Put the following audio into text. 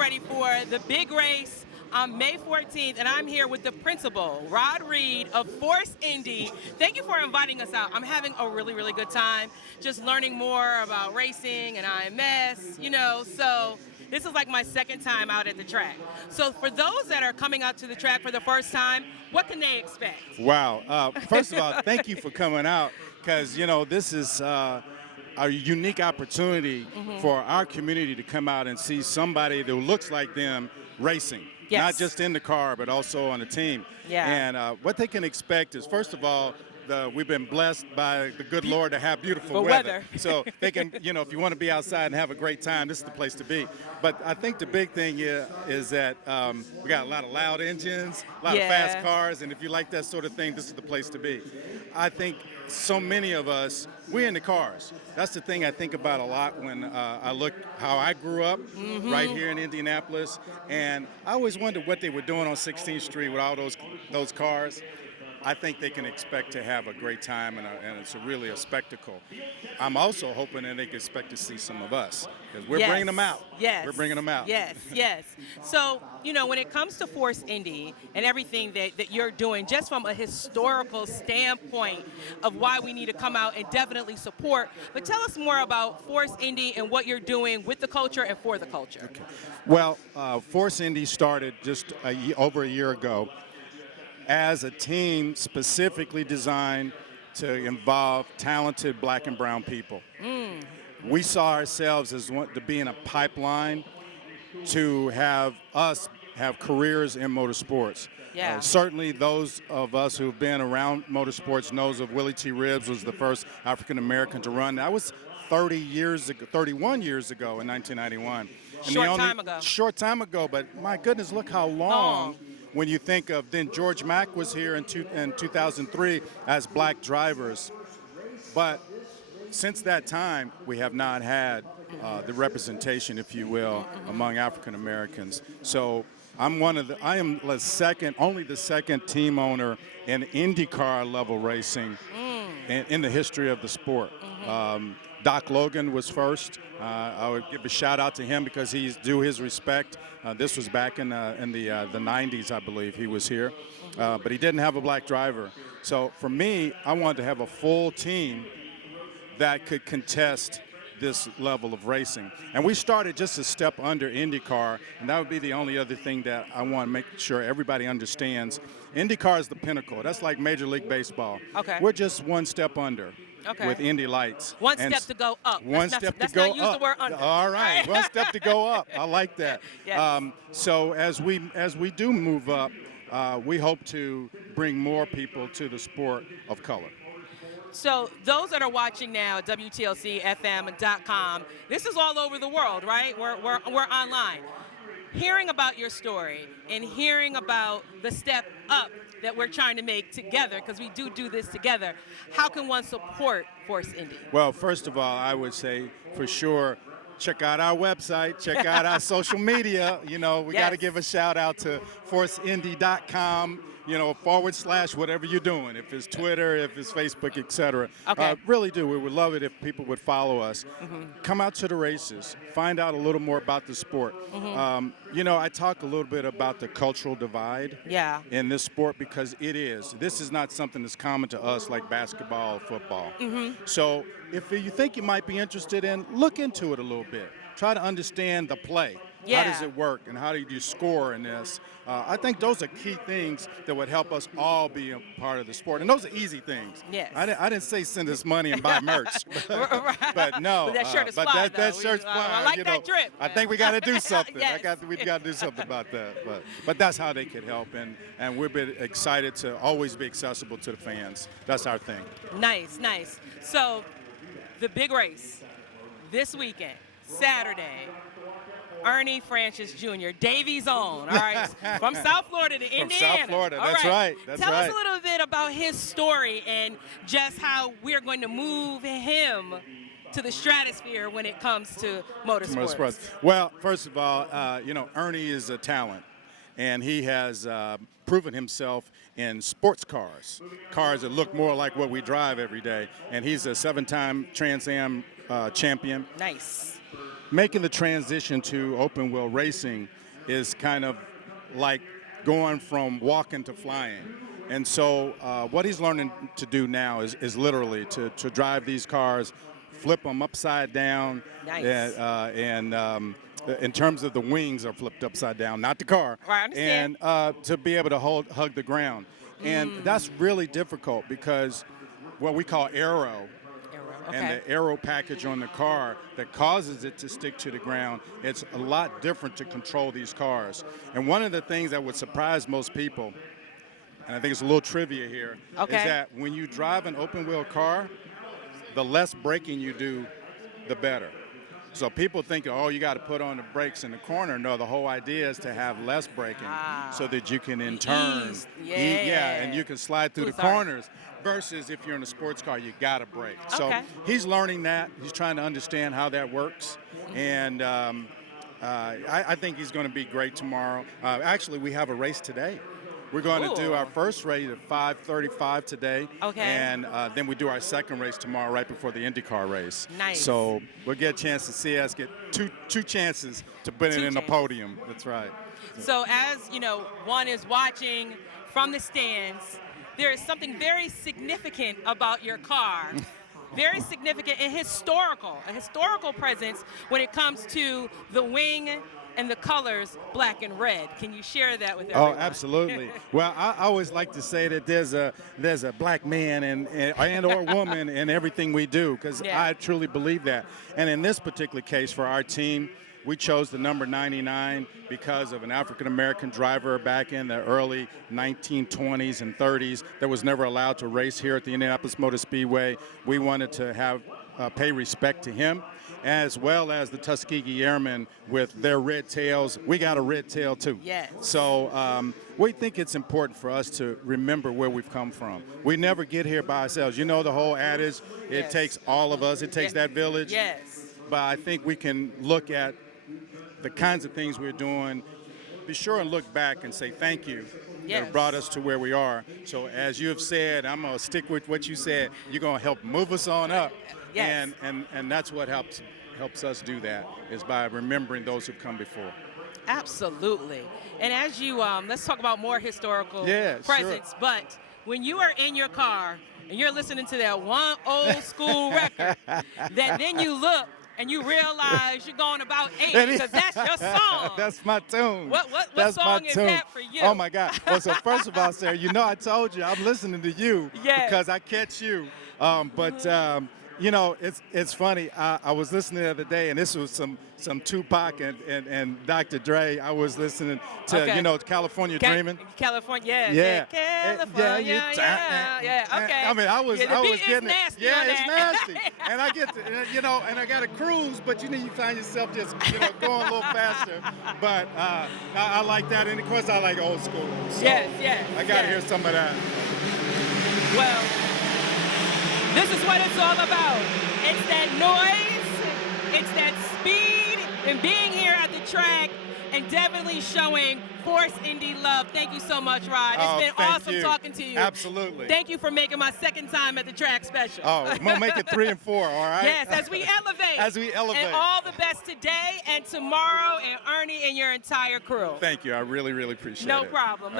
ready for the big race on May 14th, and I'm here with the principal, Rod Reid of Force Indy. Thank you for inviting us out. I'm having a really, really good time just learning more about racing and IMS, so this is like my second time out at the track. So for those that are coming out to the track for the first time, what can they expect? Wow. First of all, thank you for coming out because, this is a unique opportunity for our community to come out and see somebody that looks like them racing. Yes. Not just in the car, but also on the team. Yeah. And what they can expect is, first of all, we've been blessed by the good Lord to have beautiful weather. So they can, if you want to be outside and have a great time, this is the place to be. But I think the big thing here is that we got a lot of loud engines, a lot of fast cars, and if you like that sort of thing, this is the place to be. I think so many of us, we're in the cars. That's the thing I think about a lot when I look how I grew up right here in Indianapolis, and I always wondered what they were doing on 16th Street with all those cars. I think they can expect to have a great time, and it's really a spectacle. I'm also hoping that they can expect to see some of us, because we're bringing them out. Yes. We're bringing them out. Yes, yes. So, when it comes to Force Indy and everything that you're doing, just from a historical standpoint of why we need to come out and definitely support, but tell us more about Force Indy and what you're doing with the culture and for the culture. Okay. Well, Force Indy started just over a year ago as a team specifically designed to involve talented black and brown people. We saw ourselves as to be in a pipeline to have us have careers in motorsports. Yeah. Certainly those of us who've been around motorsports knows of Willie T. Ribbs was the first African-American to run. That was 31 years ago in 1991. And short time ago, but my goodness, look how long. When you think of, then George Mack was here in 2003 as black drivers. But since that time, we have not had the representation, if you will, among African Americans. So I am only the second team owner in IndyCar level racing in the history of the sport. Doc Logan was first. I would give a shout out to him because he's due his respect. This was back in the 90s, I believe he was here. But he didn't have a black driver. So for me, I wanted to have a full team that could contest this level of racing. And we started just a step under IndyCar, and that would be the only other thing that I want to make sure everybody understands. IndyCar is the pinnacle. That's like Major League Baseball. Okay. We're just one step under. Okay. With Indy Lights. One step to go up. Let's not use the word under. All right, one step to go up. I like that. Yes. So as we do move up, we hope to bring more people to the sport of color. So those that are watching now, WTLCFM.com, this is all over the world, right? We're online. Hearing about your story and hearing about the step up that we're trying to make together, because we do this together, how can one support Force Indy? Well, first of all, I would say for sure, check out our website, check out our social media. We got to give a shout out to forceindy.com. / whatever you're doing, if it's Twitter, if it's Facebook, etc. Okay. Really do. We would love it if people would follow us. Come out to the races. Find out a little more about the sport. I talk a little bit about the cultural divide in this sport because it is. This is not something that's common to us like basketball or football. So if you think you might be interested in, look into it a little bit. Try to understand the play. How does it work, and how do you score in this? I think those are key things that would help us all be a part of the sport, and those are easy things. Yes. I didn't say send us money and buy merch, but no. But that shirt is fly, that shirt's fly. I like that drip. I think we got to do something. Yes. We got to do something about that. But that's how they could help, and we've been excited to always be accessible to the fans. That's our thing. Nice, nice. So the big race this weekend, Saturday. Ernie Francis Jr., Davy's own, all right, from South Florida to Indiana. From South Florida, all that's right. Tell us a little bit about his story and just how we're going to move him to the stratosphere when it comes to motorsports. Well, first of all, Ernie is a talent, and he has proven himself in sports cars that look more like what we drive every day. And he's a 7-time Trans Am champion. Nice. making the transition to open wheel racing is kind of like going from walking to flying. And so what he's learning to do now is literally to drive these cars, flip them upside down. Nice. And in terms of the wings are flipped upside down, not the car. Right, I understand. And to be able to hug the ground. And that's really difficult because what we call aero, Okay. and the aero package on the car that causes it to stick to the ground, it's a lot different to control these cars. And one of the things that would surprise most people, and I think it's a little trivia here, Okay. is that when you drive an open wheel car, the less braking you do, the better. So people think, oh, you got to put on the brakes in the corner. No, the whole idea is to have less braking so that you can in turn, and you can slide through the corners. Versus if you're in a sports car, you got to brake. So he's learning that. He's trying to understand how that works. And I think he's going to be great tomorrow. Actually, we have a race today. We're going to do our first race at 5:35 today. Okay. And then we do our second race tomorrow right before the IndyCar race. Nice. So we'll get a chance to see us get two chances to put it in the podium. That's right. So as, one is watching from the stands, there is something very significant about your car. Very significant and a historical presence when it comes to the wing and the colors black and red. Can you share that with everyone? Oh, absolutely. Well, I always like to say that there's a black man and or woman in everything we do, because I truly believe that. And in this particular case for our team, we chose the number 99 because of an African-American driver back in the early 1920s and 30s that was never allowed to race here at the Indianapolis Motor Speedway. We wanted to pay respect to him, as well as the Tuskegee Airmen with their red tails. We got a red tail too. Yes. So we think it's important for us to remember where we've come from. We never get here by ourselves. You know the whole adage, it takes all of us, it takes that village. Yes. But I think we can look at the kinds of things we're doing, be sure and look back and say thank you. Yes. That brought us to where we are. So as you have said, I'm going to stick with what you said. You're going to help move us on up. Yes. And that's what helps us do that, is by remembering those who've come before. Absolutely. And as you, let's talk about more historical presence. Sure. But when you are in your car and you're listening to that one old school record, that then you look and you realize you're going about 8 because that's your song. That's my tune. What that's song is that for you? Oh, my God. Well, so first of all, Sarah, I told you I'm listening to you because I catch you. It's funny. I was listening the other day, and this was some Tupac and Dr. Dre. I was listening to, California Dreaming. California, yeah. California, okay. I mean, I was getting it. Nasty it's nasty. And I get to, and I got to cruise, but you find yourself just, going a little faster. But I like that, and of course I like old school. So yes. I got to hear some of that. Well, this is what it's all about. It's that noise, it's that speed, and being here at the track, and definitely showing Force Indy love. Thank you so much, Rod. It's been awesome talking to you. Absolutely. Thank you for making my second time at the track special. Oh, we'll make it 3 and 4, all right? Yes, as we elevate. And all the best today and tomorrow, and Ernie and your entire crew. Thank you. I really, really appreciate it. No problem.